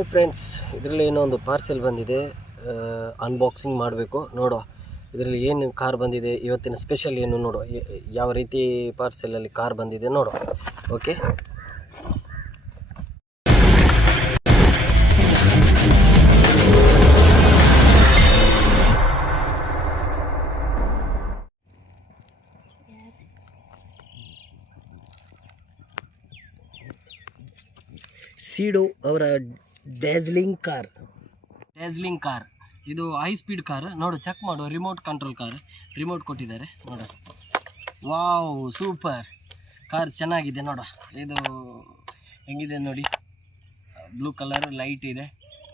Hi friends, ಇದರಲ್ಲಿ ಏನೋ ಒಂದು ಪಾರ್ಸೆಲ್ ಬಂದಿದೆ. ಅನ್ಬಾಕ್ಸಿಂಗ್ ಮಾಡಬೇಕು. ನೋಡುವ ಇದರಲ್ಲಿ ಏನು ಕಾರ್ ಬಂದಿದೆ, ಇವತ್ತಿನ ಸ್ಪೆಷಲ್ ಏನು ನೋಡುವ. ಯಾವ ರೀತಿ ಪಾರ್ಸೆಲಲ್ಲಿ ಕಾರ್ ಬಂದಿದೆ ನೋಡುವ. ಓಕೆ, ಸೀಡೋ ಅವರ ಡ್ಯಾಜ್ಲಿಂಗ್ ಕಾರ್. ಇದು ಹೈ ಸ್ಪೀಡ್ ಕಾರ್. ನೋಡು, ಚೆಕ್ ಮಾಡು. ರಿಮೋಟ್ ಕಂಟ್ರೋಲ್ ಕಾರ್, ರಿಮೋಟ್ ಕೊಟ್ಟಿದ್ದಾರೆ ನೋಡು. ವಾವ್, ಸೂಪರ್ ಕಾರ್, ಚೆನ್ನಾಗಿದೆ ನೋಡು. ಇದು ಹೆಂಗಿದೆ ನೋಡಿ, ಬ್ಲೂ ಕಲರ್ ಲೈಟ್ ಇದೆ,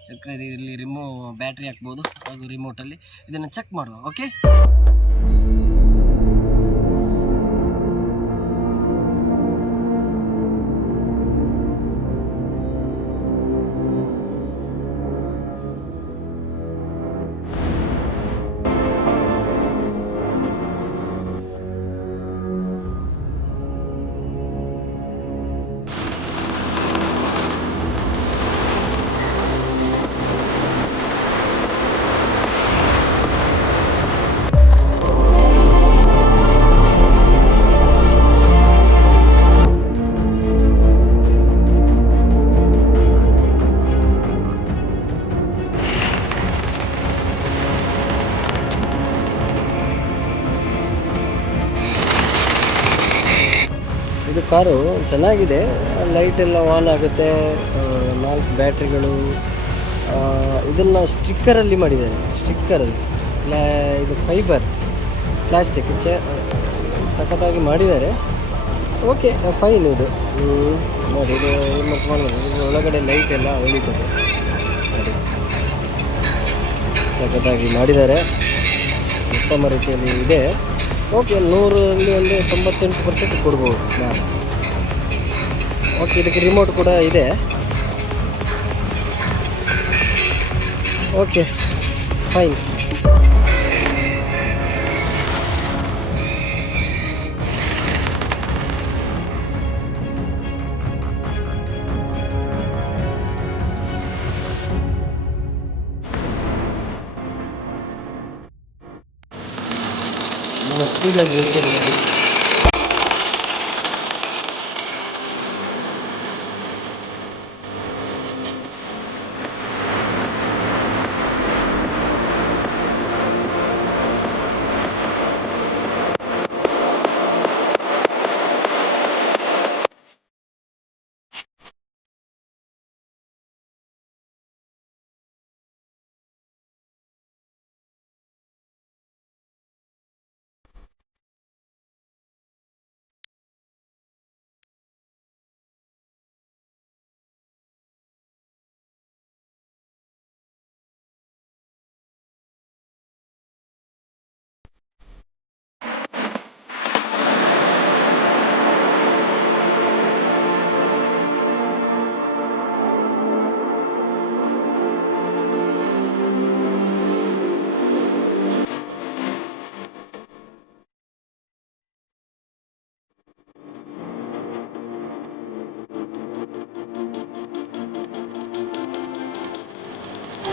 ಚಕ್ರ ಇದೆ. ಇಲ್ಲಿ ಬ್ಯಾಟ್ರಿ ಹಾಕ್ಬೋದು ಅದು ರಿಮೋಟಲ್ಲಿ. ಇದನ್ನು ಚೆಕ್ ಮಾಡುವ. ಓಕೆ, ಇದು ಕಾರು ಚೆನ್ನಾಗಿದೆ. ಲೈಟ್ ಎಲ್ಲ ಆನ್ ಆಗುತ್ತೆ. 4 ಬ್ಯಾಟ್ರಿಗಳು. ಇದನ್ನು ಸ್ಟಿಕ್ಕರಲ್ಲಿ ಮಾಡಿದ್ದಾರೆ. ಸ್ಟಿಕ್ಕರಲ್ಲಿ ಇದು ಫೈಬರ್ ಪ್ಲಾಸ್ಟಿಕ್ ಸಖತ್ತಾಗಿ ಮಾಡಿದ್ದಾರೆ. Okay, fine. ಇದು ನೋಡಿ, ಇದು ಒಳಗಡೆ ಲೈಟ್ ಎಲ್ಲ ಹೊಳಿತದೆ ನೋಡಿ, ಸಖತ್ತಾಗಿ ಮಾಡಿದ್ದಾರೆ. ಉತ್ತಮ ರೀತಿಯಲ್ಲಿ ಇದೆ. ಓಕೆ, 100ರಲ್ಲಿ ಒಂದು 98% ಕೊಡ್ಬೋದು ನಾನು. ಓಕೆ, ಇದಕ್ಕೆ ರಿಮೋಟ್ ಕೂಡ ಇದೆ. Okay, fine. ಸ್ಪೀಡಾಗಿ ಹೇಳ್ತೀನಿ.